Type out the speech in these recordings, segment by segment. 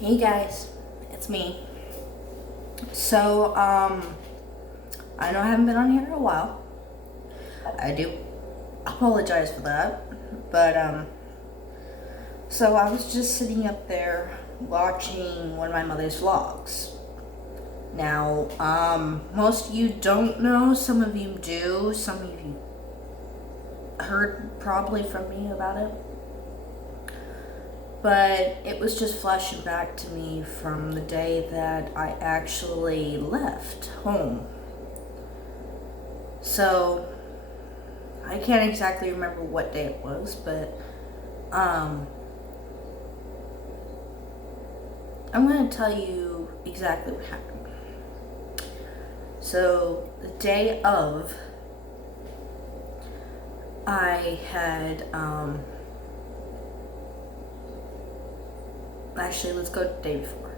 Hey guys, it's me. So, I know I haven't been on here in a while. I do apologize for that. So I was just sitting up there watching one of my mother's vlogs. Now, most of you don't know, some of you do, some of you heard probably from me about it. But it was just flashing back to me from the day that I actually left home. So, I can't exactly remember what day it was, but I'm going to tell you exactly what happened. So, the day of, I had, actually, let's go the day before.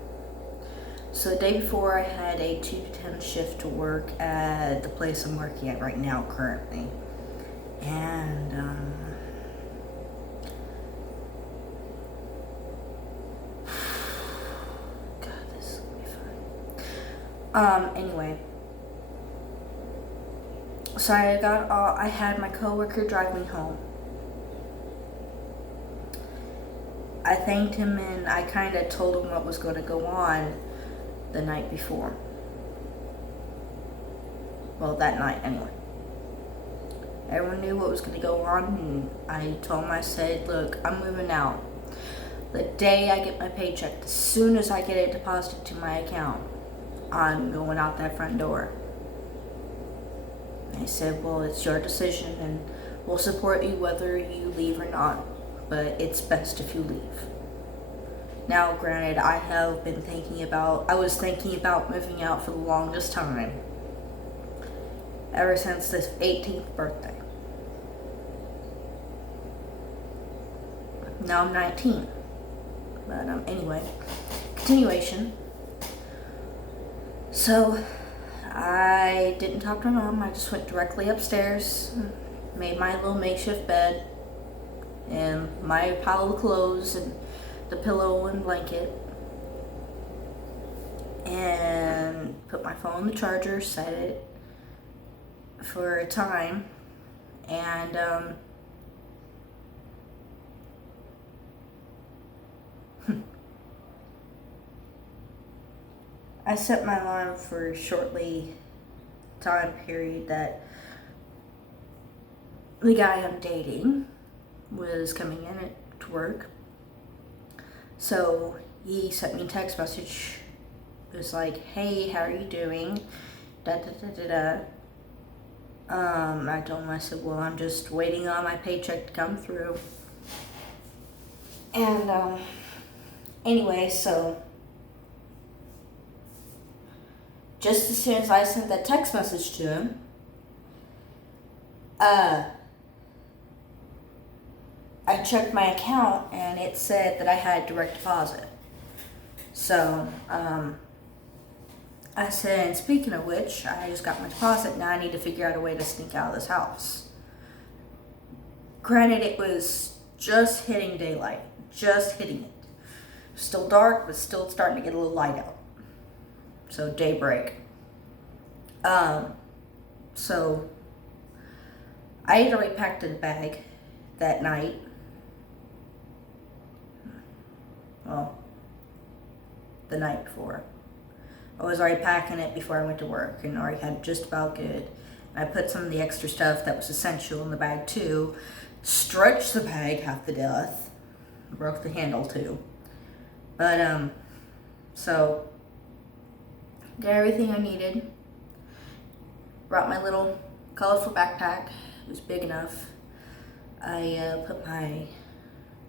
So the day before, I had a 2 to 10 shift to work at the place I'm working at right now currently. And, God, this is gonna be fun. Anyway. So I had my coworker drive me home. I thanked him and I kind of told him what was going to go on the night before. Well, that night anyway. Everyone knew what was going to go on, and I told him, I said, look, I'm moving out. The day I get my paycheck, as soon as I get it deposited to my account, I'm going out that front door. I said, well, it's your decision and we'll support you whether you leave or not, but it's best if you leave. Now, granted, I was thinking about moving out for the longest time, ever since this 18th birthday. Now I'm 19. But anyway, continuation. So, I didn't talk to my mom. I just went directly upstairs, made my little makeshift bed, and my pile of clothes, and the pillow and blanket, and put my phone on the charger, set it for a time, and I set my alarm for a shortly time period that the guy I'm dating was coming in to work. So he sent me a text message. It was like, hey, how are you doing? Da da da da da. I told him, I said, well, I'm just waiting on my paycheck to come through. And anyway, so just as soon as I sent that text message to him, I checked my account and it said that I had direct deposit. So, I said, and speaking of which, I just got my deposit. Now I need to figure out a way to sneak out of this house. Granted, it was just hitting daylight. Just hitting it. Still dark, but still starting to get a little light out. So, daybreak. So, I had already packed a bag that night. Well, the night before. I was already packing it before I went to work and already had it just about good. I put some of the extra stuff that was essential in the bag too. Stretched the bag half to death. Broke the handle too. But, so, got everything I needed. Brought my little colorful backpack. It was big enough. I put my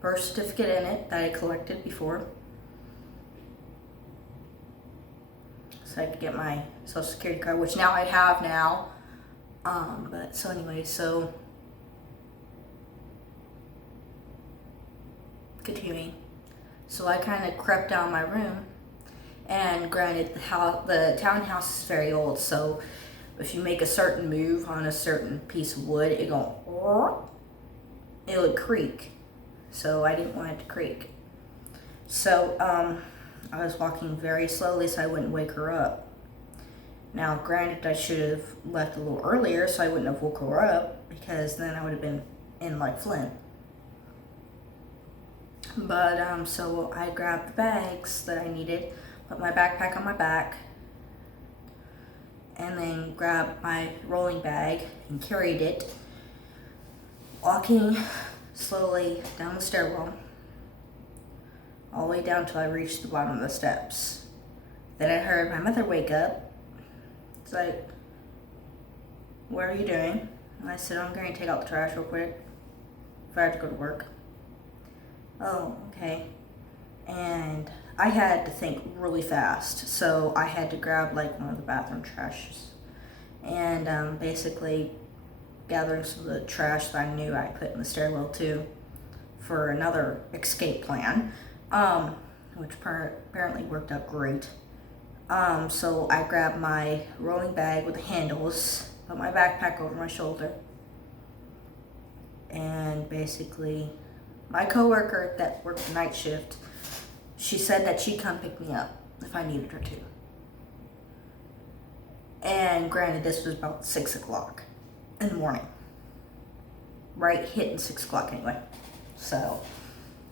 birth certificate in it that I collected before, so I could get my social security card, which now I have now. But so anyway, so continuing. So I kind of crept down my room, and granted, the townhouse is very old, so if you make a certain move on a certain piece of wood, it would creak. So I didn't want it to creak. So I was walking very slowly so I wouldn't wake her up. Now, granted, I should have left a little earlier so I wouldn't have woke her up, because then I would have been in like Flint. But, so I grabbed the bags that I needed, put my backpack on my back, and then grabbed my rolling bag and carried it, walking slowly down the stairwell, all the way down till I reached the bottom of the steps. Then I heard my mother wake up. It's like, "What are you doing?" And I said, "I'm going to take out the trash real quick if I have to go to work." "Oh, okay." And I had to think really fast, so I had to grab like one of the bathroom trashes and basically gathering some of the trash that I knew I put in the stairwell too for another escape plan, which apparently worked out great. So I grabbed my rolling bag with the handles, put my backpack over my shoulder, and basically my coworker that worked the night shift, she said that she'd come pick me up if I needed her to. And granted, this was about 6 o'clock in the morning. Right, hitting 6 o'clock anyway. So,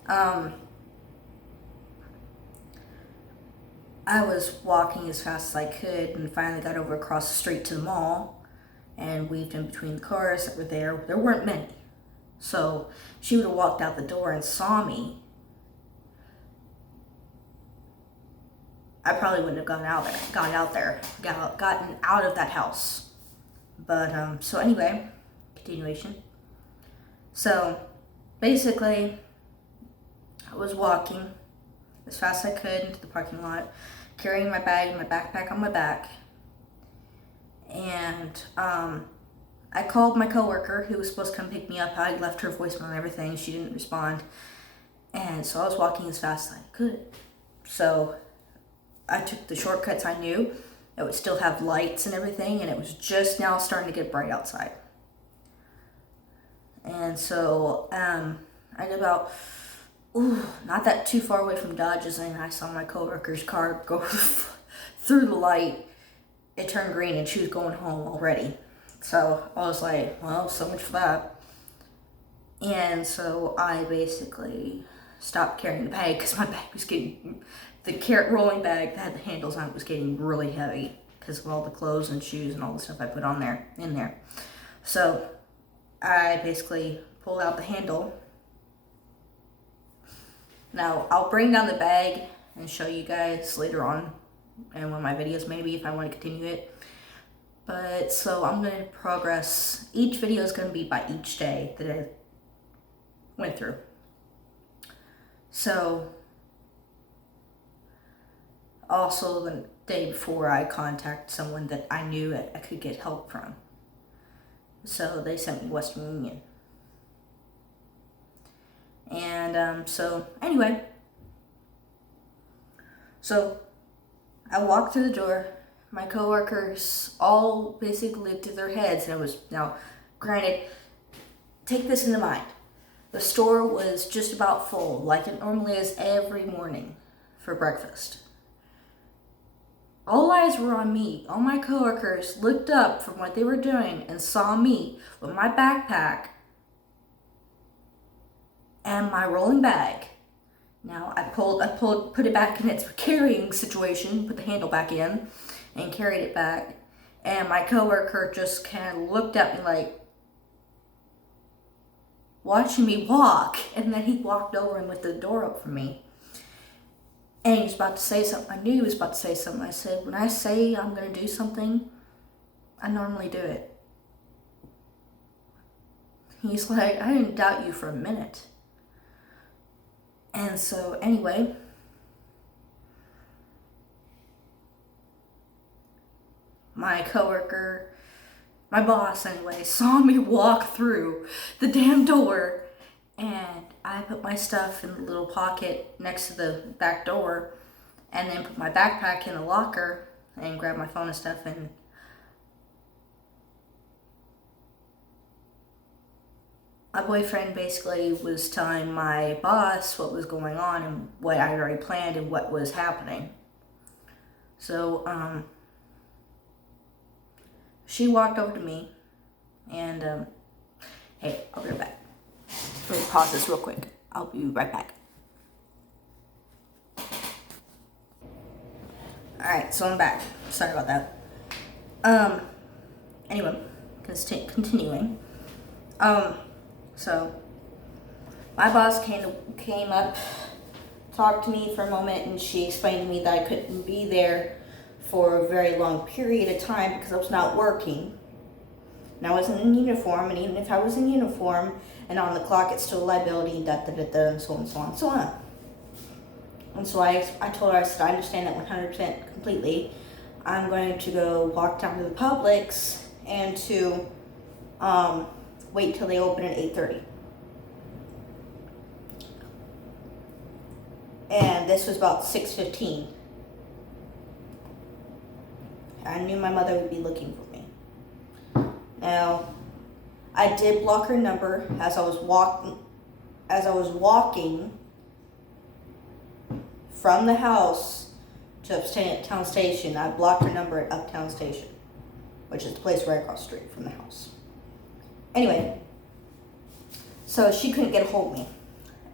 I was walking as fast as I could and finally got over across the street to the mall and weaved in between the cars that were there. There weren't many. So she would have walked out the door and saw me. I probably wouldn't have gotten out of that house. But, so anyway, continuation. So basically, I was walking as fast as I could into the parking lot, carrying my bag and my backpack on my back. And I called my coworker who was supposed to come pick me up. I left her voicemail and everything. She didn't respond. And so I was walking as fast as I could. So I took the shortcuts I knew. It would still have lights and everything, and it was just now starting to get bright outside. And so I got about, not that too far away from Dodge's, and I saw my coworker's car go through the light. It turned green, and she was going home already. So I was like, well, so much for that. And so I basically stopped carrying the bag because my bag was getting, the rolling bag that had the handles on it was getting really heavy because of all the clothes and shoes and all the stuff I put in there. So I basically pulled out the handle. Now I'll bring down the bag and show you guys later on in one of my videos maybe if I want to continue it. But so I'm going to progress. Each video is going to be by each day that I went through. So also the day before I contacted someone that I knew I could get help from. So they sent me Western Union. And so anyway, so I walked through the door. My coworkers all basically lifted their heads, and it was, now granted, take this into mind. The store was just about full, like it normally is every morning for breakfast. All eyes were on me. All my coworkers looked up from what they were doing and saw me with my backpack and my rolling bag. Now I put it back in its carrying situation, put the handle back in, and carried it back. And my coworker just kind of looked at me like, watching me walk. And then he walked over and lifted the door up for me. And he was about to say something. I knew he was about to say something. I said, when I say I'm going to do something, I normally do it. He's like, I didn't doubt you for a minute. And so anyway, my coworker, my boss anyway, saw me walk through the damn door, and I put my stuff in the little pocket next to the back door, and then put my backpack in a locker and grabbed my phone and stuff, and my boyfriend basically was telling my boss what was going on and what I had already planned and what was happening. So, she walked over to me and, hey, I'll be right back. Let me pause this real quick. I'll be right back. Alright, so I'm back. Sorry about that. Anyway, continuing. So my boss came up, talked to me for a moment, and she explained to me that I couldn't be there for a very long period of time because I was not working. And I wasn't in uniform, and even if I was in uniform and on the clock, it's still a liability, and so on and so on and so on. And so I told her, I said, I understand that 100% completely. I'm going to go walk down to the Publix and to wait till they open at 8:30. And this was about 6:15. I knew my mother would be looking for me. Now, I did block her number as I was walking from the house to Uptown Station. I blocked her number at Uptown Station, which is the place right across the street from the house. Anyway, so she couldn't get a hold of me.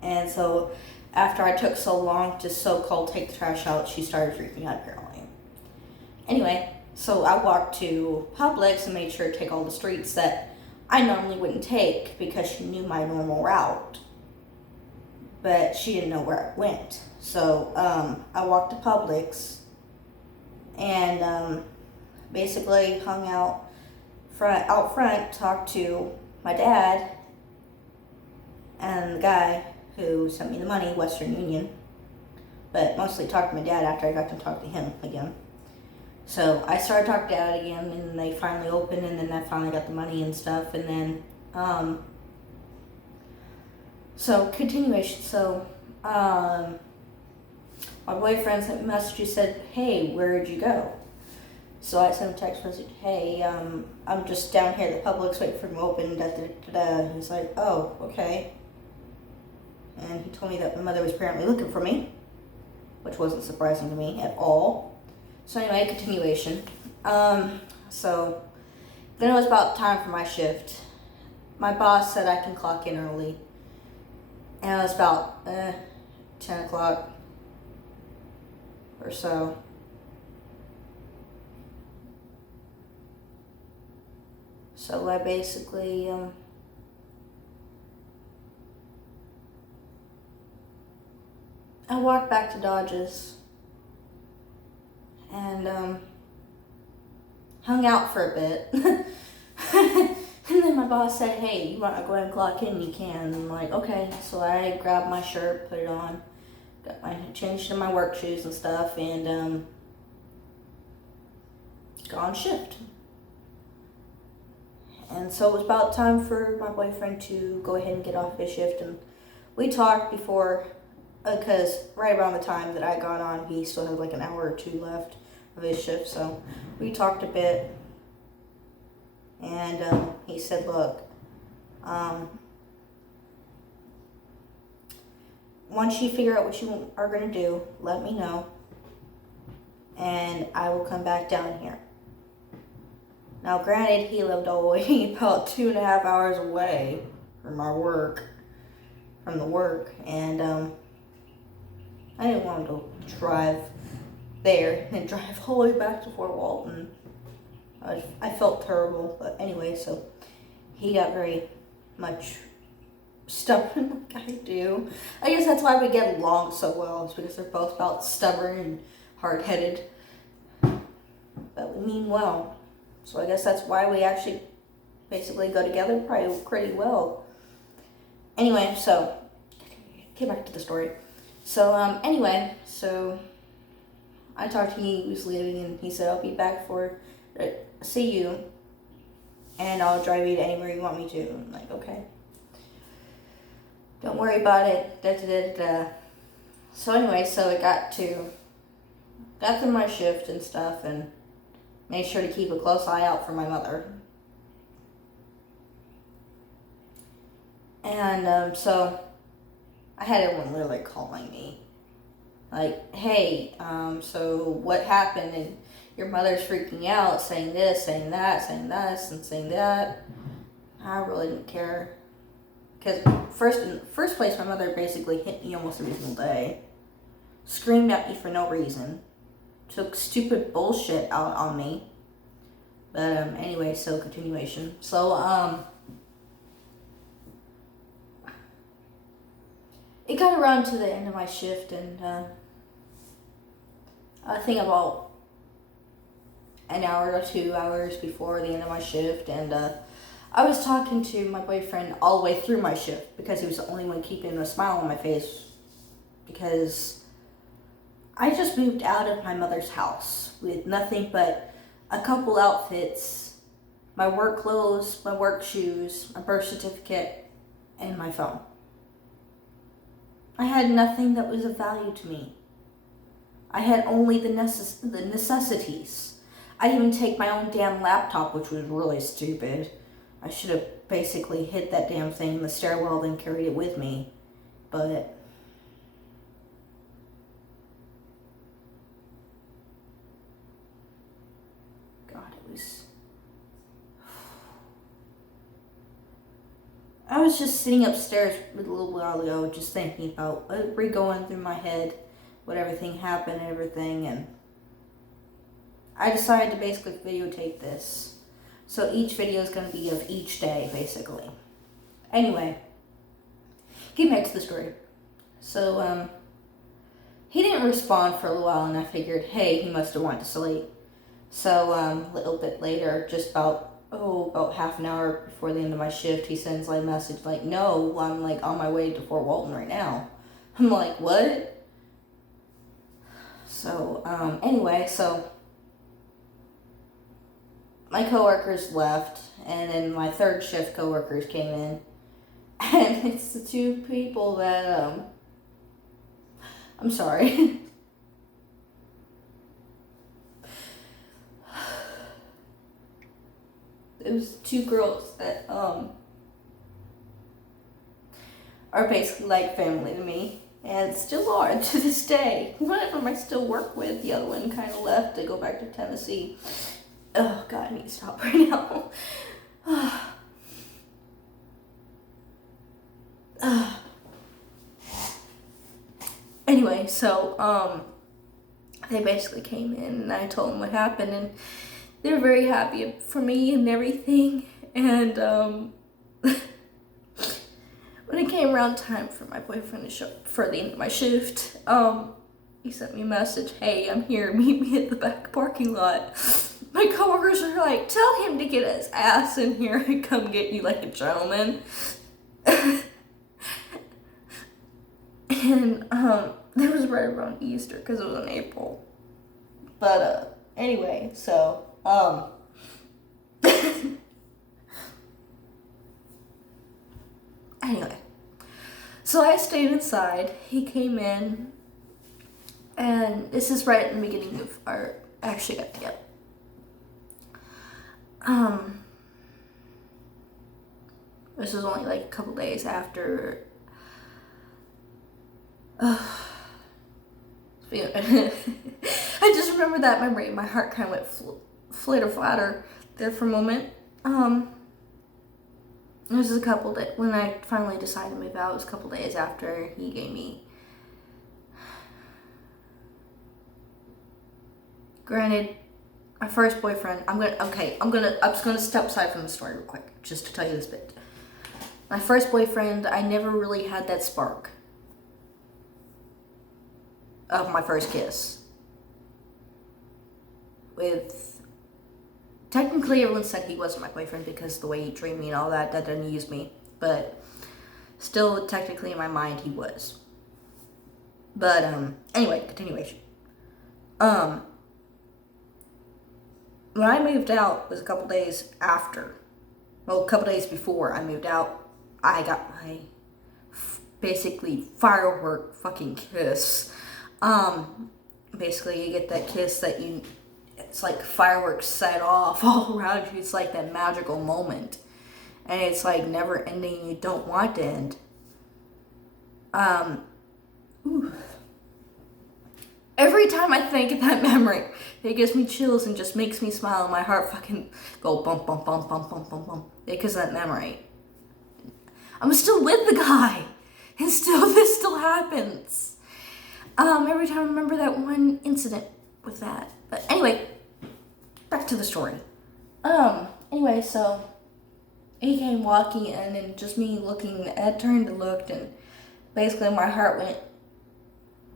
And so after I took so long to so-called take the trash out, she started freaking out apparently. Anyway, so I walked to Publix and made sure to take all the streets that I normally wouldn't take because she knew my normal route. But she didn't know where I went. So I walked to Publix and basically hung out front, talked to my dad and the guy who sent me the money, Western Union, but mostly talked to my dad after I got to talk to him again. So I started talking to Dad again, and they finally opened, and then I finally got the money and stuff, and then so continuation. So my boyfriend sent me a message. He said, "Hey, where'd you go?" So I sent a text message, "Hey, I'm just down here at the Publix waiting for him to open." He's like, "Oh, okay." And he told me that my mother was apparently looking for me, which wasn't surprising to me at all. So anyway, continuation. So then it was about time for my shift. My boss said I can clock in early. And it was about 10 o'clock or so. So I basically I walked back to Dodge's and hung out for a bit. And then my boss said, "Hey, you want to go ahead and clock in? You can." And I'm like, "Okay." So I grabbed my shirt, put it on, changed to my work shoes and stuff, and got on shift. And so it was about time for my boyfriend to go ahead and get off his shift. And we talked before, because right around the time that I got on, he still had like an hour or two left of his shift. So we talked a bit. And he said, "Look, once you figure out what you are going to do, let me know. And I will come back down here." Now, granted, he lived all the way about 2.5 hours away from the work, and I didn't want him to drive there and drive all the way back to Fort Walton. I felt terrible, but anyway, so he got very much stubborn like I do. I guess that's why we get along so well, is because they're both about stubborn and hard-headed, but we mean well. So I guess that's why we actually basically go together pretty well. Anyway, so get back to the story. So anyway, so I talked to him. He was leaving, and he said, "I'll be back see you, and I'll drive you to anywhere you want me to." I'm like, "Okay. Don't worry about it." So anyway, so I got through my shift and stuff, and made sure to keep a close eye out for my mother. And so I had everyone literally calling me. Like, hey, so what happened? And your mother's freaking out, saying this, saying that, saying this, and saying that. I really didn't care. Because in the first place, my mother basically hit me almost every single day. Screamed at me for no reason. Took stupid bullshit out on me. But anyway, so continuation. So it got around to the end of my shift, and I think about an hour or 2 hours before the end of my shift, and I was talking to my boyfriend all the way through my shift because he was the only one keeping a smile on my face, because I just moved out of my mother's house with nothing but a couple outfits, my work clothes, my work shoes, my birth certificate, and my phone. I had nothing that was of value to me. I had only the necessities. I didn't even take my own damn laptop, which was really stupid. I should have basically hid that damn thing in the stairwell and carried it with me. But God, it was... I was just sitting upstairs a little while ago just thinking about going through my head what everything happened and everything, and I decided to basically videotape this. So each video is going to be of each day, basically. Anyway, getting back to the story. So, he didn't respond for a little while, and I figured, hey, he must have went to sleep. So, a little bit later, just about half an hour before the end of my shift, he sends like a message like, no, I'm like on my way to Fort Walton right now. I'm like, what? So, anyway, so my coworkers left, and then my third shift coworkers came in, and it's the two people that, I'm sorry. It was two girls that, are basically like family to me, and still are to this day. One of them I still work with, the other one kind of left to go back to Tennessee. Oh, God, I need to stop right now. Anyway, so, they basically came in, and I told them what happened, and they were very happy for me and everything, and, when it came around time for my boyfriend to show up for the end of my shift, he sent me a message, hey, I'm here, meet me at the back parking lot. My coworkers are like, tell him to get his ass in here and come get you like a gentleman. And, that was right around Easter, because it was in April. But, anyway, so, anyway, so I stayed inside. He came in, and this is right in the beginning of our actually got together. This was only like a couple days after. I just remember that memory. My heart kind of went flitter flatter there for a moment. It was a couple days when I finally decided to move out. It was a couple days after he gave me. Granted, my first boyfriend. I'm just gonna step aside from the story real quick just to tell you this bit. My first boyfriend, I never really had that spark of my first kiss. Technically, everyone said he wasn't my boyfriend because the way he treated me and all that didn't use me. But still, technically, in my mind, he was. But, anyway, continuation. When I moved out was a couple days after. Well, a couple days before I moved out, I got my basically firework fucking kiss. Basically, you get that kiss that it's like fireworks set off all around you. It's like that magical moment. and it's like never ending. You don't want to end. Ooh. Every time I think of that memory, it gives me chills and just makes me smile. And my heart fucking go bump, bump, bump, bump, bump, bump, bump. Because of that memory. I'm still with the guy. And still, this still happens. Every time I remember that one incident with that. But anyway, back to the story. Anyway, so he came walking in and just me looking, I turned and looked, and basically my heart went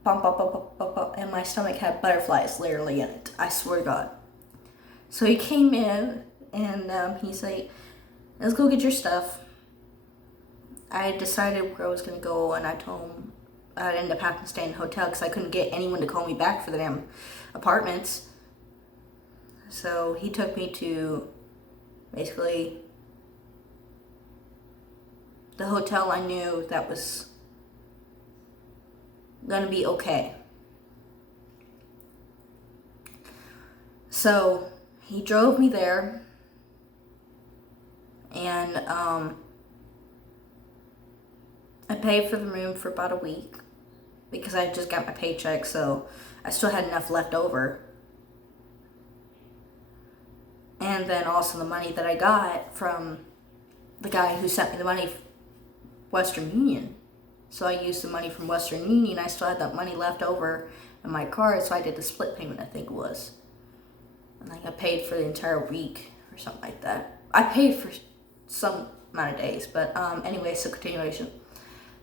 bump, bump, bump, bump, bump, bump, and my stomach had butterflies literally in it. I swear to God. So he came in and he's like, let's go get your stuff. I decided where I was going to go, and I told him I'd end up having to stay in a hotel because I couldn't get anyone to call me back for the damn apartments. So he took me to basically the hotel I knew that was going to be okay. So he drove me there, and I paid for the room for about a week because I just got my paycheck, so I still had enough left over. And then also the money that I got from the guy who sent me the money, Western Union. So I used the money from Western Union. I still had that money left over in my card, so I did the split payment, I think it was. And like I paid for the entire week or something like that. I paid for some amount of days, but anyway, so continuation.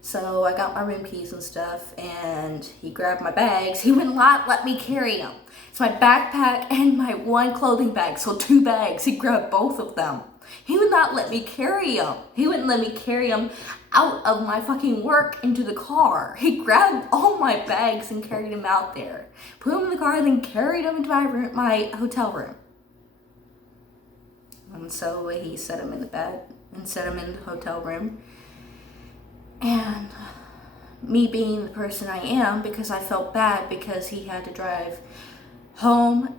So I got my room keys and stuff, and he grabbed my bags. He would not let me carry them. It's my backpack and my one clothing bag, so 2 bags. He grabbed both of them. He would not let me carry them. He wouldn't let me carry them out of my fucking work into the car. He grabbed all my bags and carried them out there. Put them in the car and then carried them into my hotel room. And so he set them in the bed and set them in the hotel room. And me being the person I am, because I felt bad because he had to drive home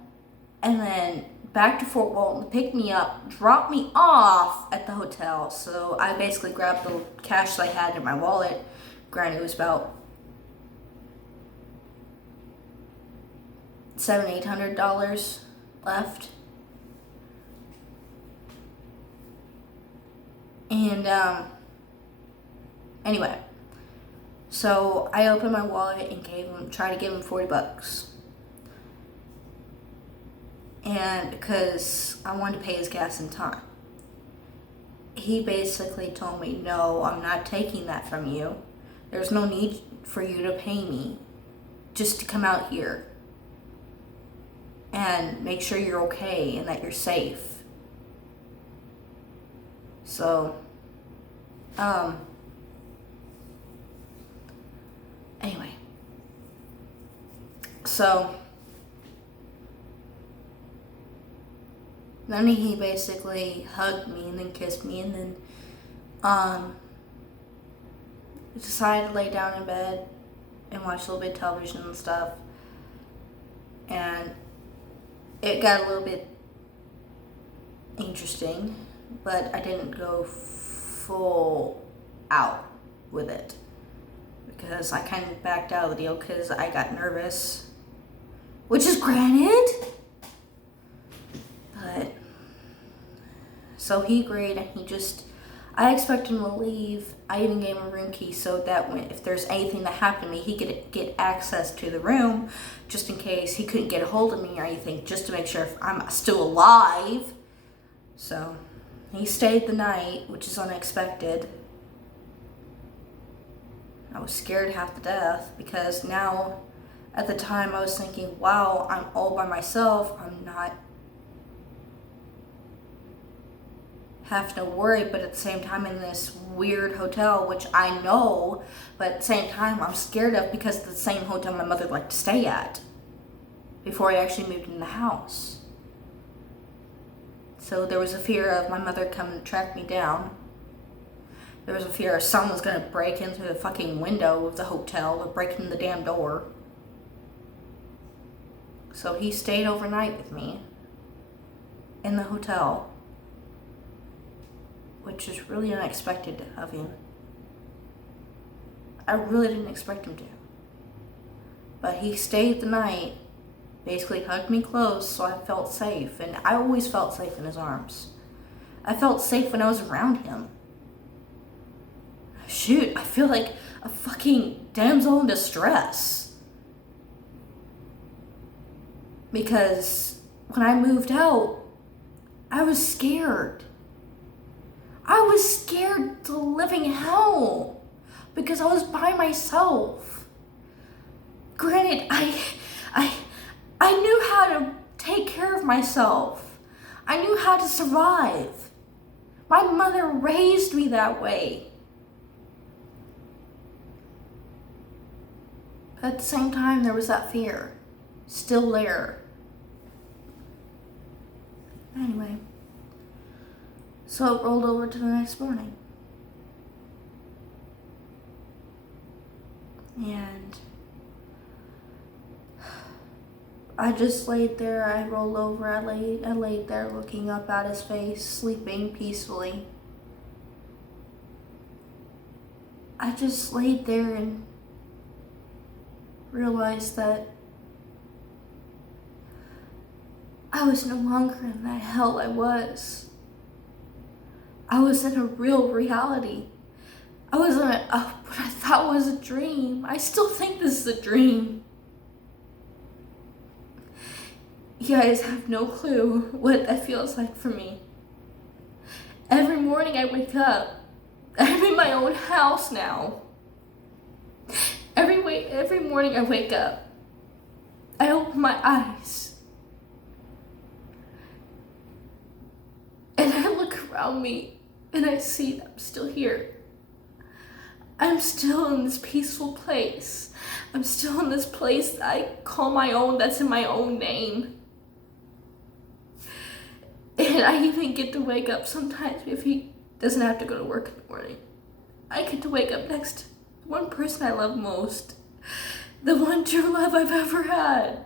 and then back to Fort Walton to pick me up, drop me off at the hotel. So I basically grabbed the cash that I had in my wallet. Granted, it was about $700-800 left. And anyway, so I opened my wallet and tried to give him $40. And because I wanted to pay his gas in time. He basically told me, no, I'm not taking that from you. There's no need for you to pay me just to come out here and make sure you're okay and that you're safe. So, anyway. So, then he basically hugged me and then kissed me and then decided to lay down in bed and watch a little bit of television and stuff. And it got a little bit interesting, but I didn't go full out with it because I kind of backed out of the deal because I got nervous, which is granted. But so he agreed, and I expected him to leave. I even gave him a room key so that if there's anything that happened to me, he could get access to the room just in case he couldn't get a hold of me or anything, just to make sure if I'm still alive. So he stayed the night, which is unexpected. I was scared half to death because now, at the time, I was thinking, wow, I'm all by myself. I'm not having to worry, but at the same time in this weird hotel, which I know, but at the same time I'm scared of because it's the same hotel my mother liked to stay at before I actually moved in the house. So there was a fear of my mother coming to track me down. There was a fear of someone was going to break in through the fucking window of the hotel or break in the damn door. So he stayed overnight with me in the hotel, which is really unexpected of him. I really didn't expect him to. But he stayed the night, basically hugged me close so I felt safe. And I always felt safe in his arms. I felt safe when I was around him. Shoot, I feel like a fucking damsel in distress. Because when I moved out, I was scared. I was scared to living hell because I was by myself. Granted, I knew how to take care of myself. I knew how to survive. My mother raised me that way. But at the same time, there was that fear still there. Anyway, so it rolled over to the next morning. And I just laid there, I rolled over, I laid there looking up at his face, sleeping peacefully. I just laid there and realized that I was no longer in that hell I was. I was in a real reality. I was in what I thought was a dream. I still think this is a dream. You guys have no clue what that feels like for me. Every morning I wake up. I'm in my own house now. Every morning I wake up. I open my eyes. And I look around me and I see that I'm still here. I'm still in this peaceful place. I'm still in this place that I call my own, that's in my own name. And I even get to wake up sometimes if he doesn't have to go to work in the morning. I get to wake up next to the one person I love most. The one true love I've ever had.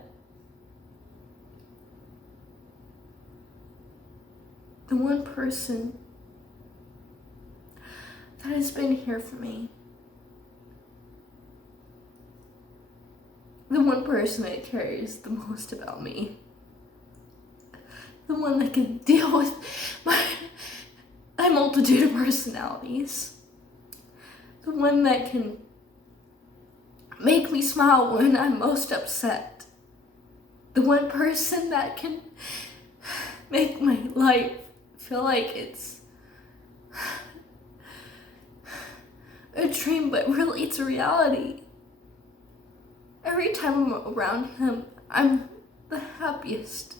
The one person that has been here for me. The one person that cares the most about me. The one that can deal with my multitude of personalities. The one that can make me smile when I'm most upset. The one person that can make my life feel like it's a dream, but really it's a reality. Every time I'm around him, I'm the happiest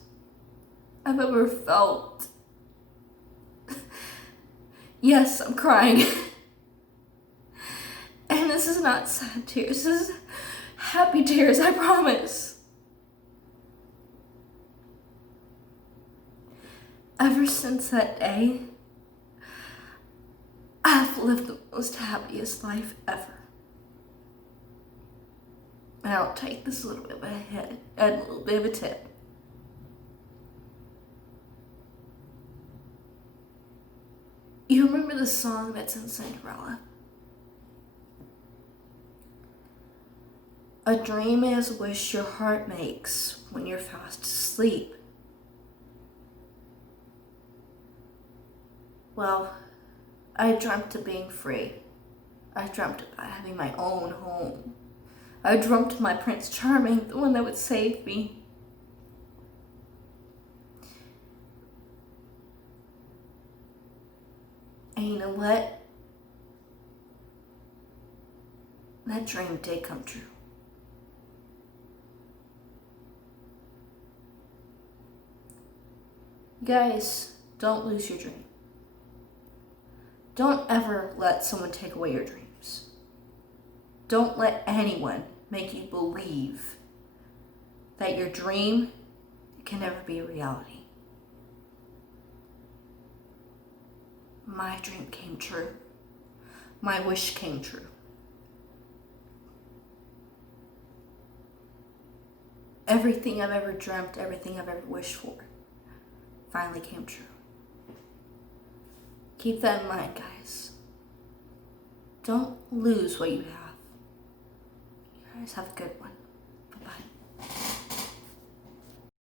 I've ever felt. Yes, I'm crying. And this is not sad tears, this is happy tears, I promise. Ever since that day, I've lived the most happiest life ever. And I'll take this a little bit of a tip. You remember the song that's in Cinderella? A dream is a wish your heart makes when you're fast asleep. Well, I dreamt of being free. I dreamt of having my own home. I dreamt of my Prince Charming, the one that would save me. And you know what? That dream did come true. Guys, don't lose your dream. Don't ever let someone take away your dreams. Don't let anyone make you believe that your dream can never be a reality. My dream came true. My wish came true. Everything I've ever dreamt, everything I've ever wished for, finally came true. Keep that in mind, guys. Don't lose what you have. You guys have a good one.